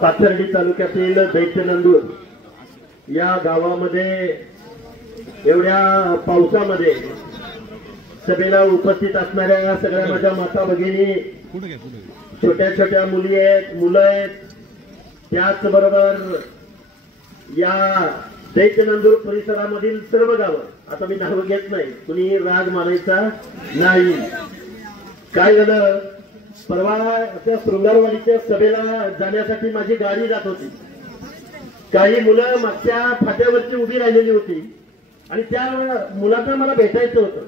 पाथर्डी तालुक्यातील दैत्यनंदूर या गावामध्ये एवढ्या पावसामध्ये सभेला उपस्थित असणाऱ्या या सगळ्या माझ्या माता भगिनी, छोट्या छोट्या मुली आहेत, मुलं आहेत, त्याचबरोबर या दैत्यनंदूर परिसरामधील सर्व गावं, आता मी नाव घेत नाही, कुणी राग मानायचा नाही. काय झालं, परवा त्या शृंगारवाडीच्या सभेला जाण्यासाठी माझी गाडी जात होती. काही मुलं मागच्या फाट्यावरती उभी राहिलेली होती आणि त्या मुलांना मला भेटायचं होतं,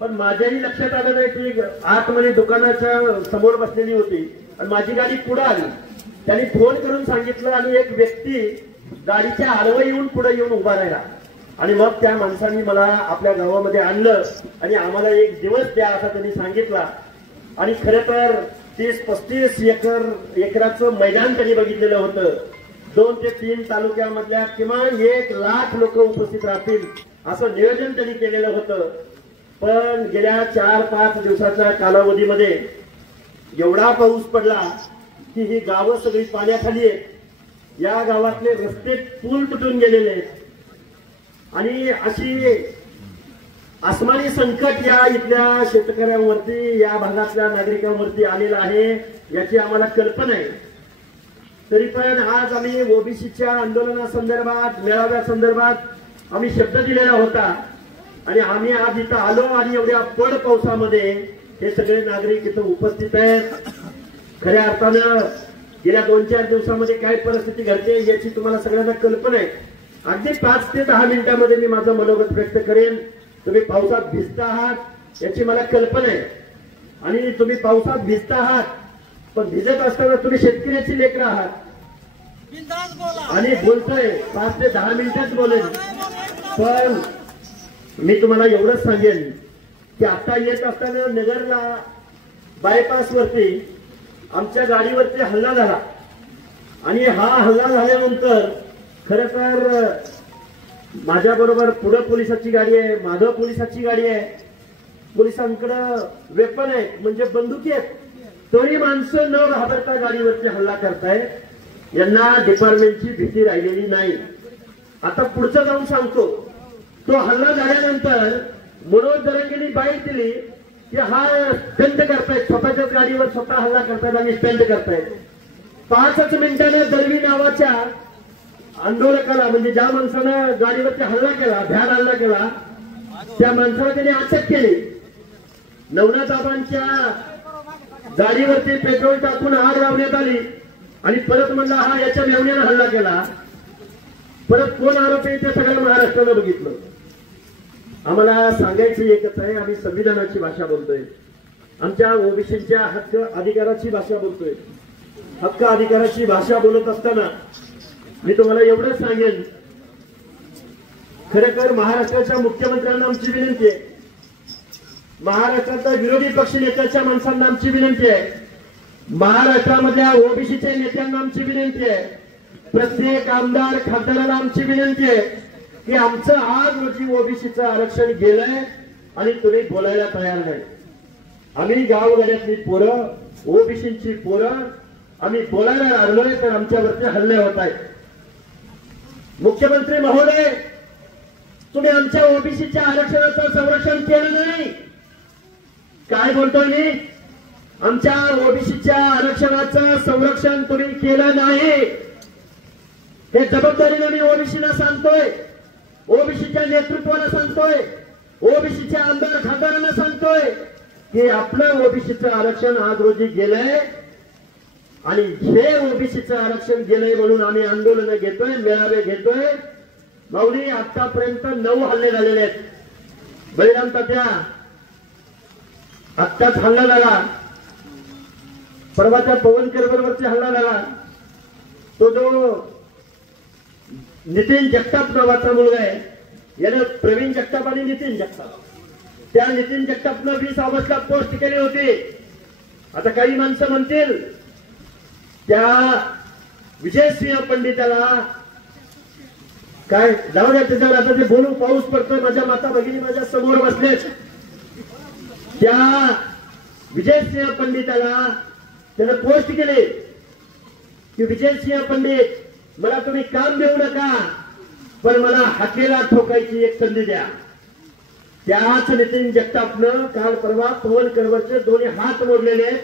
पण माझ्याही लक्षात आलं नाही की आतमध्ये दुकानाच्या समोर बसलेली होती आणि माझी गाडी पुढे आली. त्यांनी फोन करून सांगितलं आणि एक व्यक्ती गाडीच्या आडवं येऊन पुढे येऊन उभा राहिला आणि मग त्या माणसांनी मला आपल्या गावामध्ये आणलं आणि आम्हाला एक दिवस द्या असं त्यांनी सांगितला. आणि खरं तर 30-35 एकराचं मैदान त्यांनी बघितलेलं होतं. 2 ते 3 तालुक्यामधल्या किमान 1 लाख लोक उपस्थित राहतील असं नियोजन त्यांनी केलेलं होतं. पण गेल्या 4-5 दिवसाच्या कालावधीमध्ये एवढा पाऊस पडला की ही गावं सगळी पाण्याखाली आहेत. या गावातले रस्ते पूल तुटून गेलेले आहेत आणि अशी आसमानी संकट या इथल्या शेतकऱ्यांवरती, या भागातल्या नागरिकांवरती आलेलं आहे याची आम्हाला कल्पना आहे. तरी पण आज आम्ही ओबीसीच्या आंदोलनासंदर्भात, मेळाव्यासंदर्भात आम्ही शब्द दिलेला होता आणि आम्ही आज इथं आलो आणि एवढ्या पड पावसामध्ये हे सगळे नागरिक इथं उपस्थित आहेत. खऱ्या अर्थानं गेल्या 2-4 दिवसामध्ये काय परिस्थिती घडते याची तुम्हाला सगळ्यांना कल्पना आहे. अगदी 5 ते 10 मिनिटांमध्ये मी माझं मनोगत व्यक्त करेन. तुम्ही पावसात भिजता आहात याची मला कल्पना आहे आणि तुम्ही पावसात भिजता आहात, पण भिजत असताना तुम्ही शेतकऱ्याची लेकरं आहात आणि बोलतोय 5 ते 10 मिनिटच बोलेन. पण मी तुम्हाला एवढंच सांगेन की आता येत असताना नगरला बायपास वरती आमच्या गाडीवरती हल्ला झाला आणि हा हल्ला झाल्यानंतर खरं तर माझ्या बरोबर पुढे पोलिसाची गाडी आहे, मागं पोलिसाची गाडी आहे, पोलिसांकडे वेपन आहे म्हणजे बंदुकी आहेत, तरी माणसं न घाबरता गाडीवरती हल्ला करतायत. यांना डिपार्टमेंटची भीती राहिलेली नाही. आता पुढचं जाऊन सांगतो, तो हल्ला झाल्यानंतर मनोज जरांगेंनी बाईट दिली की हा स्टंट करतायत, स्वतःच्याच गाडीवर स्वतः हल्ला करतायत आणि स्टंट करतायत. 5च मिनिटाने दळवी नावाच्या आंदोलकाला, म्हणजे ज्या माणसानं गाडीवरती हल्ला केला, भ्याड हल्ला केला, त्या माणसाला त्यांनी अटक केली. नवनाथ आबांच्या गाडीवरती पेट्रोल टाकून आग लावण्यात आली आणि परत म्हणला हा याच्या मेवण्यानं हल्ला केला. परत कोण आरोपी ते सगळ्या महाराष्ट्रानं बघितलं. आम्हाला सांगायचं एकच आहे, आम्ही संविधानाची भाषा बोलतोय, आमच्या ओबीसीच्या हक्क अधिकाराची भाषा बोलतोय. हक्क अधिकाराची भाषा बोलत असताना मी तुम्हाला एवढंच सांगेन, खरेखर महाराष्ट्राच्या मुख्यमंत्र्यांना आमची विनंती आहे, महाराष्ट्राच्या विरोधी पक्ष नेत्याच्या माणसांना आमची विनंती आहे, महाराष्ट्रामधल्या ओबीसीच्या नेत्यांना आमची विनंती आहे, प्रत्येक आमदार खासदारांना आमची विनंती आहे की आमचं आज रोजी ओबीसीचं आरक्षण गेलंय आणि तुम्ही बोलायला तयार नाही. आम्ही गावगाड्यातली पोरं, ओबीसीची पोरं, आम्ही बोलायला लागलोय तर आमच्यावरती हल्ले होत आहेत. मुख्यमंत्री महोदय, तुम्ही आमच्या ओबीसीच्या आरक्षणाचं संरक्षण केलं नाही. काय बोलतोय मी? आमच्या ओबीसीच्या आरक्षणाचं संरक्षण तुम्ही केलं नाही. हे जबाबदारीने मी ओबीसीला सांगतोय, ओबीसीच्या नेतृत्वाला सांगतोय, ओबीसीच्या आमदार खासदारांना सांगतोय की आपलं ओबीसीचं आरक्षण आज रोजी गेलंय आणि हे ओबीसीचं आरक्षण गेलंय म्हणून आम्ही आंदोलनं घेतोय, मेळावे घेतोय. माऊली, आतापर्यंत 9 हल्ले झालेले आहेत. बळीराम तात्या, आत्ताच हल्ला झाला, परवाच्या पवनकर बरोबरचा हल्ला झाला. तो जो नितीन जगताप नावाचा मुलगा आहे, यानं प्रवीण जगताप आणि नितीन जगताप, त्या नितीन जगतापनं 20 ऑगस्टला पोस्ट केली होती. आता काही माणसं म्हणतील त्या विजयसिंह पंडिताला काय जाऊ द्या, त्याच्यावर आता ते बोलू, पाऊस पडतोय, माझ्या माता भगिनी माझ्या समोर बसलेत. त्या विजयसिंह पंडिताला त्यानं पोस्ट केले की विजयसिंह पंडित मला तुम्ही काम देऊ नका, पण मला हाकेला ठोकायची एक संधी द्या. त्याच नितीन जगतापनं काल परवा पवन करवरचे दोन्ही हात मोडलेले आहेत,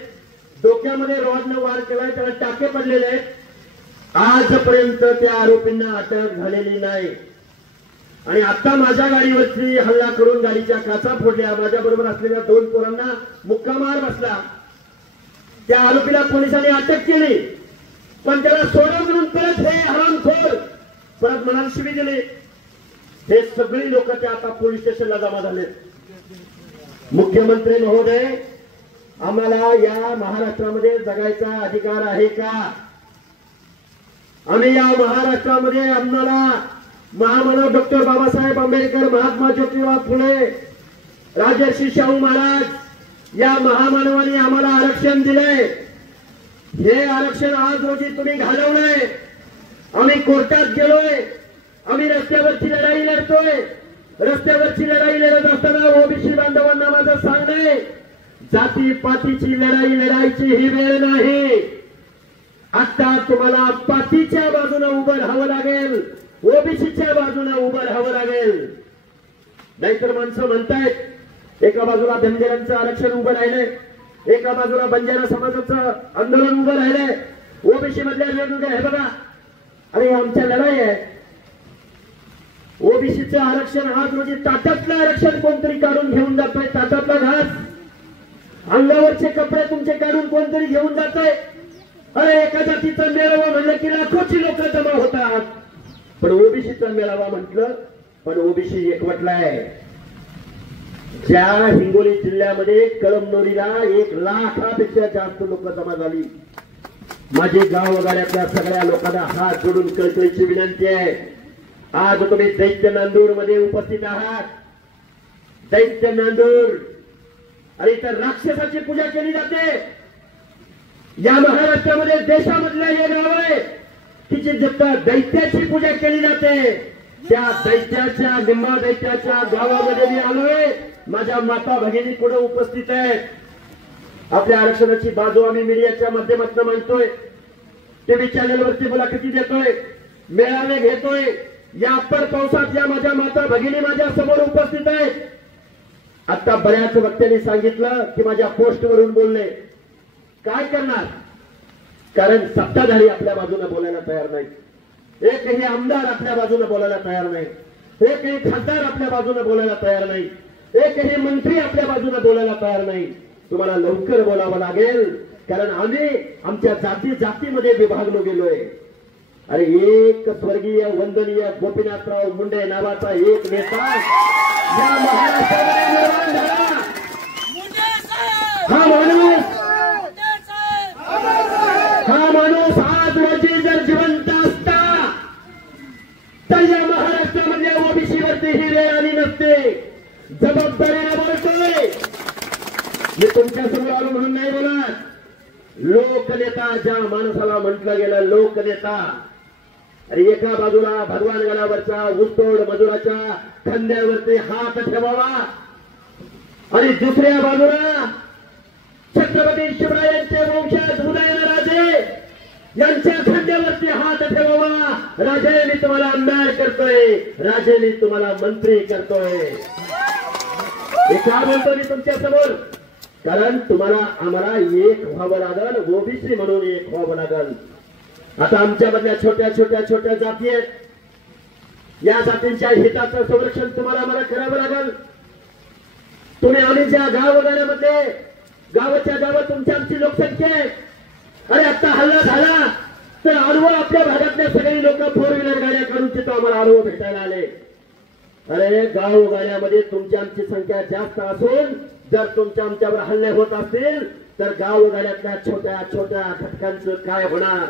डोक्यामध्ये रॉडनं वार केलाय, त्याला टाके पडलेले आहेत. आजपर्यंत त्या आरोपींना अटक झालेली नाही. आणि आता माझ्या गाडीवरती हल्ला करून गाडीच्या काचा फोडल्या, माझ्या बरोबर असलेल्या 2 पोरांना मुक्का मार बसला. त्या आरोपीला पोलिसांनी अटक केली, पण त्याला सोडव म्हणून परत हे हरामखोर परत मनाला शिवी दिली. हे सगळी लोक त्या आता पोलीस स्टेशनला जमा झाले. मुख्यमंत्री महोदय, आम्हाला या महाराष्ट्रामध्ये जगायचा अधिकार आहे का? आम्ही या महाराष्ट्रामध्ये आम्हाला महामानव डॉक्टर बाबासाहेब आंबेडकर, महात्मा ज्योतिबा फुले, राजर्षी शाहू महाराज या महामानवांनी आम्हाला आरक्षण दिलंय. हे आरक्षण आज रोजी तुम्ही घालवलंय. आम्ही कोर्टात गेलोय, आम्ही रस्त्यावरची लढाई लढतोय. रस्त्यावरची लढाई लढत असताना ओबीसी बांधवांना माझं सांगणं, जातीपातीची लढाई लढायची ही वेळ नाही. आता तुम्हाला पातीच्या बाजूने उभं राहावं लागेल, ओबीसीच्या बाजूने उभं राहावं लागेल. नाहीतर माणसं म्हणतायत एका बाजूला धनगरांचं आरक्षण उभं राहिलंय, एका बाजूला बंजारा समाजाचं आंदोलन उभं राहिलंय, ओबीसी मधल्या वेगवेगळ्या हे बघा. अरे आमच्या लढाई आहे. ओबीसीचं आरक्षण आज रोजी ताटातलं आरक्षण कोणतरी काढून घेऊन जातोय. ताटातला घास, अंगावरचे कपडे तुमचे काढून कोणतरी घेऊन जातोय. अरे एका जातीचा मेळावा म्हणलं की लाखोची लोक जमा होतात, पण ओबीसीचा मेळावा म्हटलं पण ओबीसी एकवटलाय. ज्या हिंगोली जिल्ह्यामध्ये कळमनुरीला 1 लाखापेक्षा जास्त लोक जमा झाली. माझे गावगाड्यातल्या सगळ्या लोकांना हात जोडून कळकळीची विनंती आहे. आज तुम्ही दैत्य नांदूर मध्ये उपस्थित आहात. दैत्य नांदूर, अरे इथं राक्षसाची पूजा केली जाते. या महाराष्ट्रामध्ये देशामधलं हे गाव आहे की जिथं दैत्याची पूजा केली जाते. त्या दैत्याच्या, निंबा दैत्याच्या गावामध्ये मी आलोय. माझ्या माता भगिनी पुढे उपस्थित आहेत. आपल्या आरक्षणाची बाजू आम्ही मीडियाच्या माध्यमातून मांडतोय, टीव्ही चॅनलवरती मुलाखती देतोय, मेळावे घेतोय. या अप्पर पावसात या माझ्या माता भगिनी माझ्या समोर उपस्थित आहेत. आता बऱ्याच वक्त्यांनी सांगितलं की माझ्या पोस्टवरून बोलले. काय करणार? कारण सत्ताधारी आपल्या बाजूने बोलायला तयार नाही. एकही आमदार आपल्या बाजूने बोलायला तयार नाही. एकही खासदार आपल्या बाजूने बोलायला तयार नाही. एकही मंत्री आपल्या बाजूने बोलायला तयार नाही. तुम्हाला लवकर बोलावं लागेल, कारण आम्ही आमच्या जातीमध्ये विभागलो गेलोय. अरे एक स्वर्गीय वंदनीय गोपीनाथराव मुंडे नावाचा एक नेता या महाराष्ट्रामध्ये निर्माण झाला. हा माणूस आज रोजी जर जिवंत असता तर या महाराष्ट्रामधल्या ओबीसीवरती ही वेळ आली नसते. जबाबदारीने बोलतोय मी, तुमच्या समोर आलो म्हणून नाही बोलत. लोकनेता ज्या माणसाला म्हटलं गेलं लोकनेता, अरे एका बाजूला भगवान गडावरच्या ऊसतोड मजुराच्या खांद्यावरती हात ठेवावा आणि दुसऱ्या बाजूला छत्रपती शिवरायांचे वंशज उदयनराजे यांच्या खांद्यावरती हात ठेवावा. राजे मी तुम्हाला आमदार करतोय, राजे मी तुम्हाला मंत्री करतोय. हे का बोलतो मी तुमच्या समोर? कारण तुम्हाला आम्हाला एक व्हावं लागल, ओबीसी म्हणून एक व्हावं लागल. आता आमच्यामधल्या छोट्या छोट्या छोट्या जाती आहेत. या जातींच्या हिताचं संरक्षण तुम्हाला आम्हाला करावं लागल. तुम्ही आम्ही ज्या गावगाड्यामध्ये गावाच्या गावात तुमची आमची लोकसंख्या आहे. अरे आता हल्ला झाला तर आडवं आपल्या भागातले सगळे लोक 4 व्हीलर गाड्या काढून तिथं आम्हाला आडवं भेटायला आले. अरे गावगाड्यामध्ये तुमची आमची संख्या जास्त असून जर तुमच्या आमच्यावर हल्ले होत असतील तर गावगाड्यातल्या छोट्या छोट्या घटकांचं काय होणार?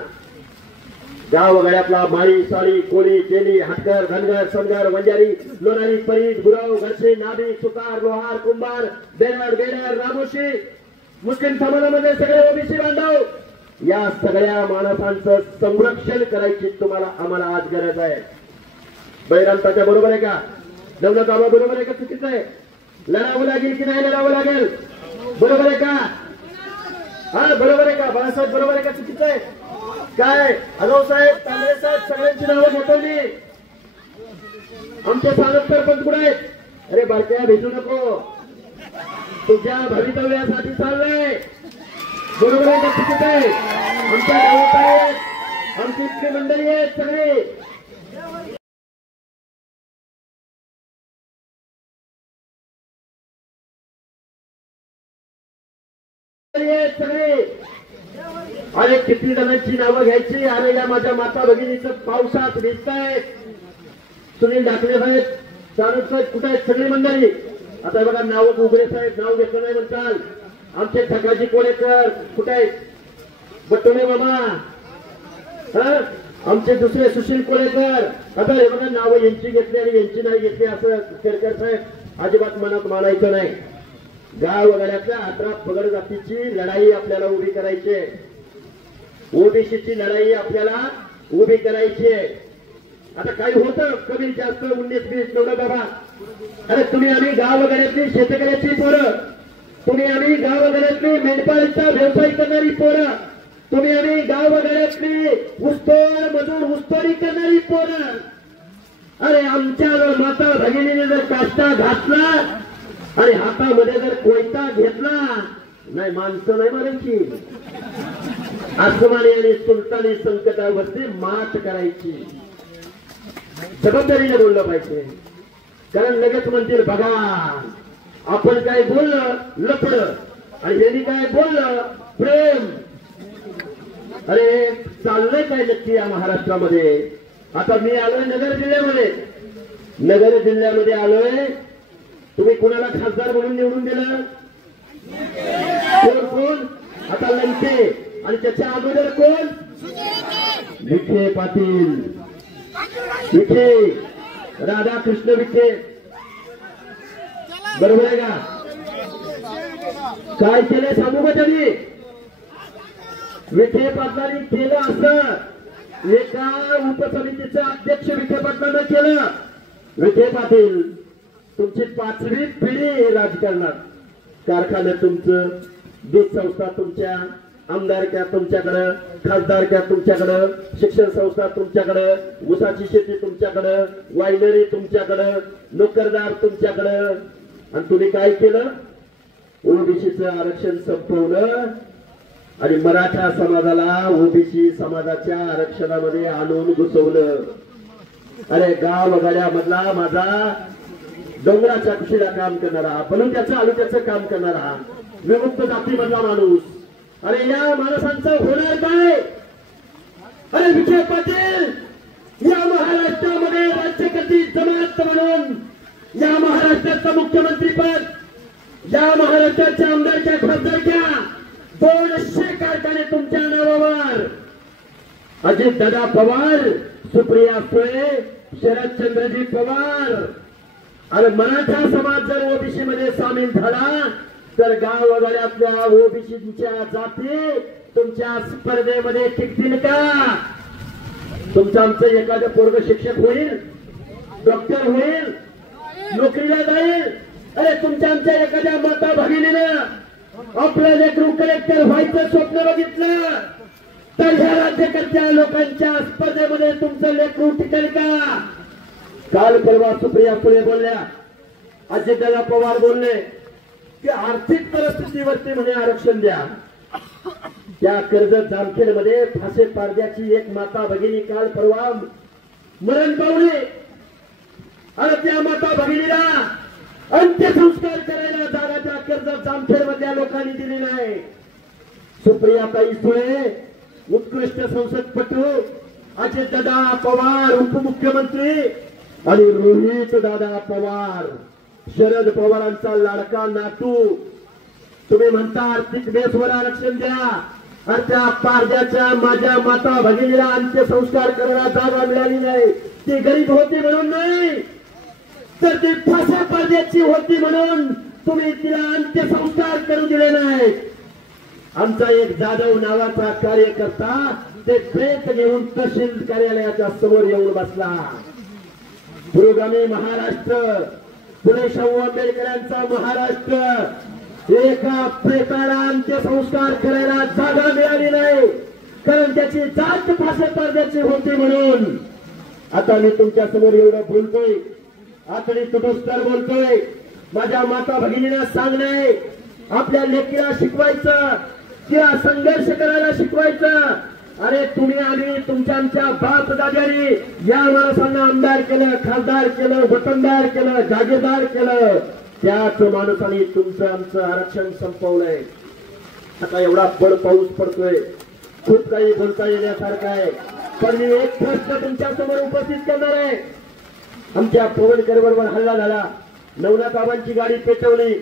गावगाड्यातला माळी, साळी, कोळी, तेली, हाटकर, धनगर, समगर, वंजारी, लोणारी, परीट, गुराव, घरचे, नाभी, सुतार, लोहार, कुंभार, बेडर, रामोशी, मुस्लिम समाजामध्ये सगळे ओबीसी बांधव, या सगळ्या माणसांचं संरक्षण करायची तुम्हाला आम्हाला आज गरज आहे. बैरांताच्या बरोबर आहे का? नवनाथ आबा बरोबर आहे का? चुकीचं आहे? लढावं लागेल की नाही लढावं लागेल? बरोबर आहे का? हा बरोबर आहे का बाळासाहेब? बरोबर आहे का चुकीचं आहे? काय आगाऊ साहेब, तांबरे साहेब सगळ्यांची नावं घेतो मी. आमचे सालक सरपंच कुठे आहेत? अरे बारक्या भेटू नको, तुझ्या भवितव्यासाठी चाललंय. बरोबर आहे का चुकीचं आहे? आमच्या गावात आहेत, आमची इतकी मंडळी आहेत सगळे. सगळे अरे किती जणांची नावं घ्यायची? अरे या माझ्या माता भगिनीचं पावसात भिजतायत. सुनील ढाकणे साहेब, चालक साहेब कुठे आहेत? सगळी मंडळी. आता बघा नाव उघडे साहेब, नाव घेतलं नाही म्हणताल. आमचे ठकाजी कोळेकर कुठे आहेत? बटोले मामा, आमचे दुसरे सुशील कोळेकर. आता हे बघा नावं यांची घेतली आणि यांची नाही घेतली असं केरकर साहेब अजिबात मनात मानायचं नाही. गाव वगैरेच्या 18 पगड जातीची लढाई आपल्याला उभी करायची आहे. ओबीसीची लढाई आपल्याला उभी करायची आहे. आता काही होतं कमी जास्त 19-20 तेवढं बाबा. अरे तुम्ही आम्ही गाव वगैरेतली शेतकऱ्याची पोरं, तुम्ही आम्ही गाव वगैरेतली मेंढपाळीचा व्यवसाय करणारी पोरं, तुम्ही आम्ही गाव वगैरेतली ऊसतोड मजूर ऊसतोडी करणारी पोरं. अरे आमच्या माता भगिनीने जर काष्टा घातला आणि हातामध्ये जर कोयता घेतला नाही, माणसं नाही मारायची. आसमानी आणि सुलतानी संकटावरती मात करायची. जबाबदारीने बोललं पाहिजे. कारण लगेच म्हणतील बघा आपण काय बोललं लपडं आणि यांनी काय बोललं प्रेम. अरे चाललंय काय नक्की या महाराष्ट्रामध्ये? आता मी आलोय नगर जिल्ह्यामध्ये, नगर जिल्ह्यामध्ये आलोय. तुम्ही कुणाला खासदार म्हणून निवडून दिलं? कोण? आता लंके. आणि त्याच्या अगोदर कोण? विखे पाटील, विखे राधाकृष्ण विखे. बरोबर आहे का? काय केलं सांगू का त्यांनी? विखे पाटलांनी केलं असं, एका उपसमितीचं अध्यक्ष विखे पाटलांना केलं. विखे पाटील तुमची 5वी पिढी राजकारणात. कारखाने तुमचं, दूध संस्था तुमच्या, आमदारक्या तुमच्याकडं, खासदारक्या तुमच्याकडं, शिक्षण संस्था तुमच्याकडं, ऊसाची शेती तुमच्याकडं, वायनरी तुमच्याकडं, नोकरदार तुमच्याकडं. आणि तुम्ही काय केलं? ओबीसीचं आरक्षण संपवलं आणि मराठा समाजाला ओबीसी समाजाच्या आरक्षणामध्ये आणून घुसवलं. अरे गाव वगैरेमधला माझा डोंगराच्या कुशीला काम करणारा, बलुत्याचं आलुत्याचं काम करणारा विमुक्त जातीमधला माणूस. अरे या माणसांचं होणार काय? अरे विखे पाटील या महाराष्ट्रामध्ये राज्यकर्ती जमात म्हणून, या महाराष्ट्राचं मुख्यमंत्री पद, या महाराष्ट्राच्या आमदारच्या खासदारच्या 200 कारखाने तुमच्या नावावर. अजितदादा पवार, सुप्रिया सुळे, शरदचंद्रजी पवार. आणि मराठा समाज जर ओबीसी मध्ये सामील झाला तर गाव वगैरेतल्या ओबीसीच्या जाती तुमच्या स्पर्धेमध्ये टिकतील का? तुमचं आमचं एखादं पोरग शिक्षक होईल, डॉक्टर होईल, नोकरीला जाईल. अरे तुमच्या आमच्या एखाद्या माता भगिनीनं आपलं लेकरू कलेक्टर व्हायचं स्वप्न बघितलं तर ह्या राज्यकर्त्या लोकांच्या स्पर्धेमध्ये तुमचं लेकरू टिकेल का? काल परवा सुप्रिया सुळे बोलल्या, अजितदादा पवार बोलले की आर्थिक परिस्थितीवरती म्हणे आरक्षण द्या. त्या कर्जत जामखेडमध्ये फासे पारद्याची एक माता भगिनी काल परवा मरण पावली. आणि त्या माता भगिनीला अंत्यसंस्कार करायला जागा त्या कर्जत जामखेड मधल्या लोकांनी दिली नाही. सुप्रियाताई सुळे उत्कृष्ट संसदपटू, अजितदादा पवार उपमुख्यमंत्री आणि रोहित दादा पवार शरद पवारांचा लाडका नातू. तुम्ही म्हणता आर्थिक बेसवर आरक्षण द्या, आणि त्या पारद्याच्या माझ्या माता भगिनीला अंत्यसंस्कार करायला जागा मिळाली नाही. ती गरीब होती म्हणून नाही, तर ती फासा पारद्याची होती म्हणून तुम्ही तिला अंत्यसंस्कार करू दिले नाही. आमचा एक जाधव नावाचा कार्यकर्ता ते प्रेत घेऊन तहसील कार्यालयाच्या समोर येऊन बसला. पुरोगामी महाराष्ट्र, फुले शाहू आंबेडकरांचा महाराष्ट्र, एका प्रेताला अंत्यसंस्कार करायला जागा मिळाली नाही, कारण त्याची जात फासे पडद्याची होती. म्हणून आता मी तुमच्या समोर एवढं बोलतोय, आतडी तुटस्तर बोलतोय. माझ्या माता भगिनींना सांगणे, आपल्या लेकीला शिकवायचं किंवा संघर्ष करायला शिकवायचं. अरे तुम्ही आम्ही तुमच्या आमच्या बाप दाद्यांनी या माणसांना आमदार केलं, खासदार केलं, वतनदार केलं, जागीरदार केलं. त्याच माणसाने तुमचं आमचं आरक्षण संपवलंय. आता एवढा बळ पाऊस पडतोय, खूप काही बोलता येण्यासारखं आहे. पण मी एक प्रश्न तुमच्या समोर उपस्थित करणार आहे. आमच्या पवनकर बरोबर हल्ला झाला, नवनाथ बाबांची गाडी पेटवली,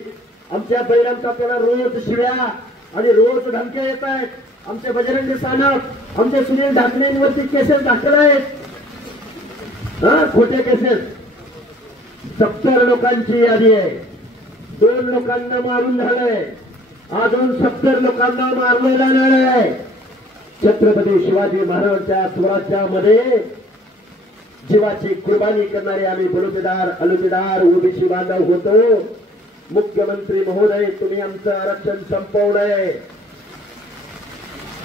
आमच्या बैराम तात्याला रोज शिव्या आणि रोज धमक्या येत आहेत. आमचे बजरंगी सानप, आमचे सुनील ढाकणेंवरती केसेस दाखल आहेत, खोटे केसेस. 70 लोकांची यादी आहे. 2 लोकांना मारून झालंय, अजून 70 लोकांना मारलं जाणार आहे. छत्रपती शिवाजी महाराजांच्या स्वराज्यामध्ये जीवाची कुर्बानी करणारे आम्ही बलुतेदार अलुतेदार ओबीसी बांधव होतो. मुख्यमंत्री महोदय, तुम्ही आमचं आरक्षण संपवलंय.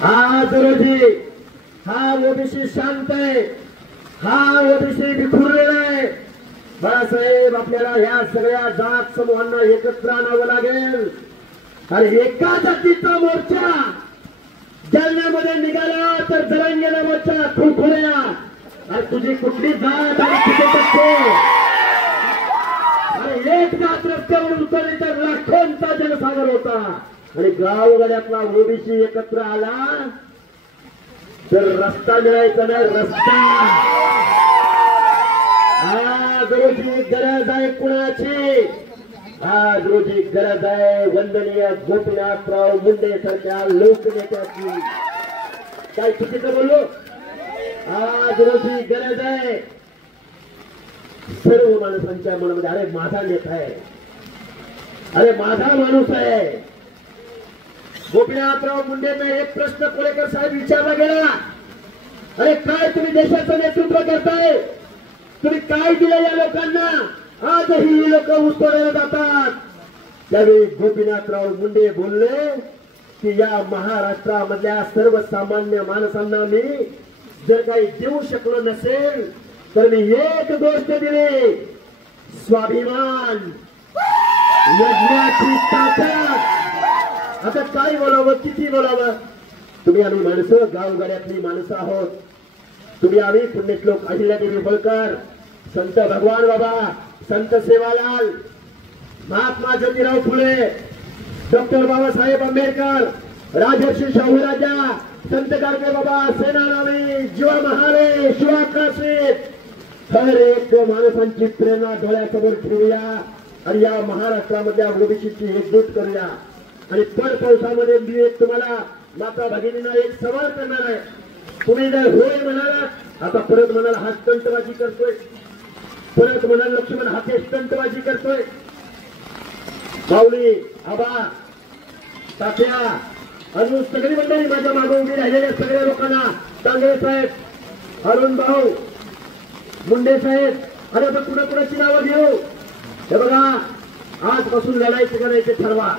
आज रोजी हा ओबीसी शांत आहे, हा ओबीसी विखुरलेला आहे. बाळासाहेब, आपल्याला ह्या सगळ्या जात समूहांना एकत्र आणावं लागेल. आणि एका जातीचा मोर्चा जालन्यामध्ये निघाला तर जरांगेला मोर्चा खुरखुऱ्या. आणि तुझी कुठली जात आणि किती टक्के, आणि एक जात रस्त्यावर उतरली तर लाखोंचा जनसागर होता. आणि गावगाड्यातला ओबीसी एकत्र आला तर रस्ता मिळायचा नाही, रस्ता. आज रोजी गरज आहे कुणाची? आज रोजी गरज आहे वंदनीय गोपीनाथराव मुंडे सारख्या लोकनेत्याची. काय चुकीचं बोललो? आज रोजी गरज आहे सर्व माणसांच्या मनामध्ये, अरे माझा नेता आहे, अरे माझा माणूस आहे. गोपीनाथराव मुंडेंना एक प्रश्न कोळेकर साहेब विचारला गेला, अरे काय तुम्ही देशाचं नेतृत्व करताय, तुम्ही काय दिलं या लोकांना? आजही ही लोक उत्तराला जातात. त्यावेळी गोपीनाथराव मुंडे बोलले की या महाराष्ट्रामधल्या सर्वसामान्य माणसांना मी जर काही देऊ शकलो नसेल तर मी एक गोष्ट दिली, स्वाभिमान, यज्ञाची ताकद. आता काय बोलावं, किती बोलावं? तुम्ही आम्ही माणसं, गावगाड्यातली माणसं आहोत. तुम्ही आम्ही पुण्यश्लोक अहिल्यादेवी होळकर, संत भगवान बाबा, संत सेवालाल, महात्मा ज्योतिराव फुले, डॉक्टर बाबासाहेब आंबेडकर, राजर्षी शाहू राजा, संत गाडगे बाबा, सेनानामी, जीवा महाले, शिवाकाशित, हर एक माणसांची प्रेरणा डोळ्यासमोर ठेवूया आणि या महाराष्ट्रामधल्या ओबीसीची एकजूट करूया. आणि पर पावसामध्ये मी एक तुम्हाला माता भगिनींना एक सवाल करणार आहे. तुम्ही जर होय म्हणाला, आता परत म्हणाल हा स्टंटबाजी करतोय, परत म्हणाल लक्ष्मण हाते स्टंटबाजी करतोय. माऊली, आबा, तात्या, अजून सगळी मंडळी माझ्या मागे उभी राहिलेल्या सगळ्या लोकांना, तांगळे साहेब, अरुण भाऊ, मुंडे साहेब, अरे आपण कुणा कुणाची नावं घेऊ? हे बघा, आजपासून लढायचं करायचे ठरवा.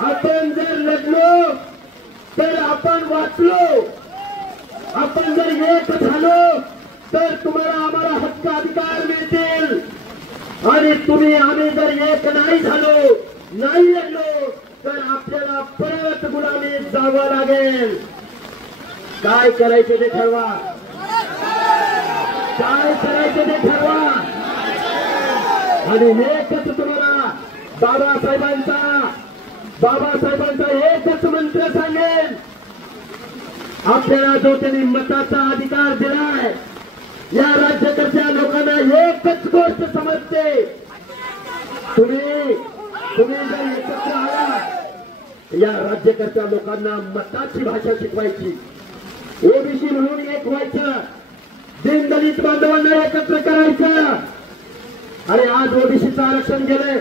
आपण जर लढलो तर आपण वाचलो, आपण जर एक झालो तर तुम्हाला आम्हाला हक्क अधिकार मिळतील. आणि तुम्ही आम्ही जर एक नाही झालो, नाही लढलो तर आपल्याला परत गुलामीत जावं लागेल. काय करायचे ते ठरवा, काय करायचे ते ठरवा. आणि एकच तुम्हाला बाबासाहेबांचा एकच मंत्र सांगेन, आपल्याला जो त्यांनी मताचा अधिकार दिलाय, या राज्यकर्त्या लोकांना एकच गोष्ट समजते, तुम्ही जर एकत्र आला, या राज्यकर्त्या लोकांना मताची भाषा शिकवायची, ओबीसी म्हणून एक व्हायचं, दीनदलित बांधवांना एकत्र करायचं. अरे आज ओबीसीचं आरक्षण गेलंय,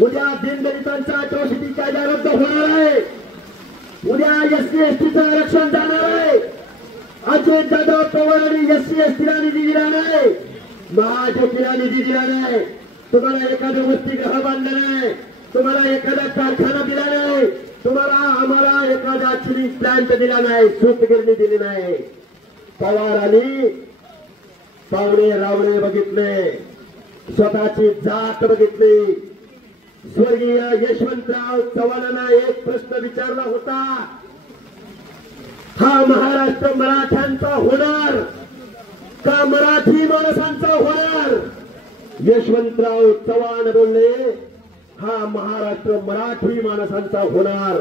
उद्या दीनदलितांचा अट्रॉसिटी कायदा रद्द होणार आहे, उद्या एससी एसटीचं आरक्षण जाणार आहे. अजित दादा पवार आणि एससी एसटीला निधी दिला नाही, महाज्योतीला निधी दिला नाही. तुम्हाला एखादं वसतिगृह बांधलं नाही, तुम्हाला एखादा कारखाना दिला नाही, तुम्हाला आम्हाला एखादा चिनी प्लांट दिला नाही, सूतगिरणी दिली नाही. पवारांनी पावणे रावणे बघितले, स्वतःची जात बघितली. स्वर्गीय यशवंतराव चव्हाणांना एक प्रश्न विचारला होता, हा महाराष्ट्र मराठ्यांचा होणार का मराठी माणसांचा होणार? यशवंतराव चव्हाण बोलले, हा महाराष्ट्र मराठी माणसांचा होणार,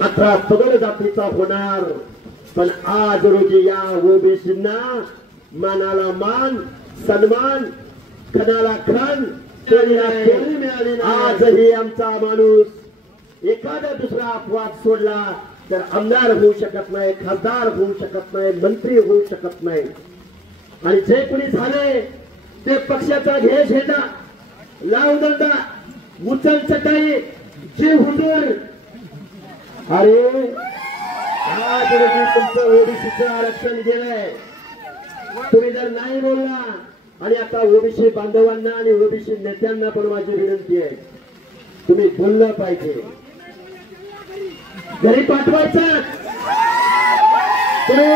18 सगळ जातीचा होणार. पण आज रोजी या ओबीसींना मानाला मान, सन्मान, खणाला खण मिळाली. आजही आमचा माणूस एखादा दुसरा अपवाद सोडला तर आमदार होऊ शकत नाही, खासदार होऊ शकत नाही, मंत्री होऊ शकत नाही. आणि जे कोणी झाले ते पक्षाचा घे झेंडा, लाव दंडा, उचल चटाई, जे हुजूर. अरे आज रोजी तुमचं ओबीसीचं आरक्षण गेलंय, तुम्ही जर नाही बोलला. आणि आता ओबीसी बांधवांना आणि ओबीसी नेत्यांना पण माझी विनंती आहे, तुम्ही बोललं पाहिजे. घरी पाठवायचं तुम्ही.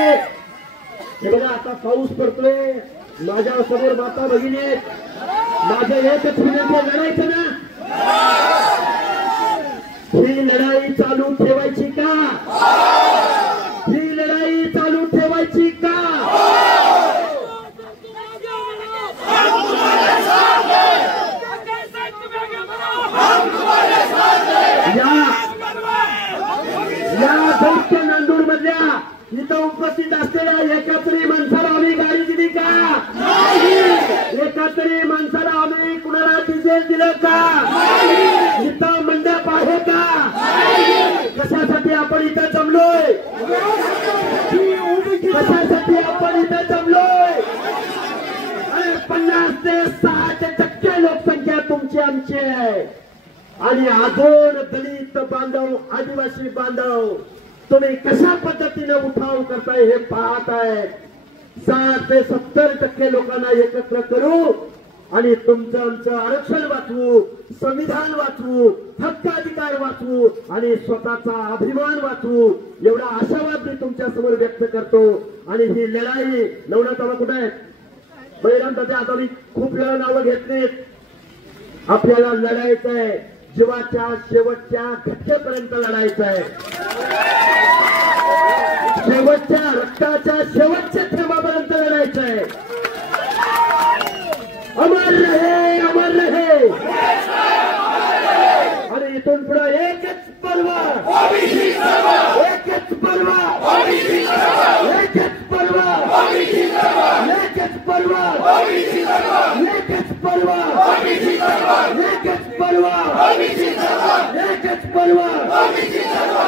हे बघा आता पाऊस पडतोय, माझ्या समोर माता भगिनी आहेत, माझं एकच विनंती, लढायचं ना. ही लढाई चालू ठेवायची का? ही लढाई चालू ठेवायची का? या दैत्य नांदूर मधल्या इथं उपस्थित असलेल्या एकातरी माणसाला आम्ही गाडी दिली का? एकातरी माणसाला आम्ही कुणाला डिझेल दिलं का? इथं मंडप आहे का? कशासाठी आपण इथं जमलोय? कशासाठी आपण इथं जमलोय? 50 ते 60% लोकसंख्या तुमची आमची आहे. आणि अजून दलित बांधव, आदिवासी बांधव तुम्ही कशा पद्धतीने उठाव करताय हे पाहत आहे. 60 ते 70% लोकांना एकत्र करू आणि तुमचं आमचं आरक्षण वाचवू, संविधान वाचवू, हक्काधिकार वाचवू आणि स्वतःचा अभिमान वाचवू, एवढा आशावाद मी तुमच्या समोर व्यक्त करतो. आणि ही लढाई नवनाथ बाबा कुठे आहेत? बळीराम दादा, आता मी खूप वेळा नावं घेतलीत. आपल्याला लढायचं आहे, जीवाच्या शेवटच्या घटकेपर्यंत लढायचं आहे, शेवटच्या रक्ताच्या शेवटच्या थेंबापर्यंत लढायचं आहे. अमर रहे, अमर रहे. आणि इथून पुढे एकच पर्व, एकच पर्व, एकच पर्व, एकच पर्व, एकच पर्व, एकच पर्व, एकच पर्व.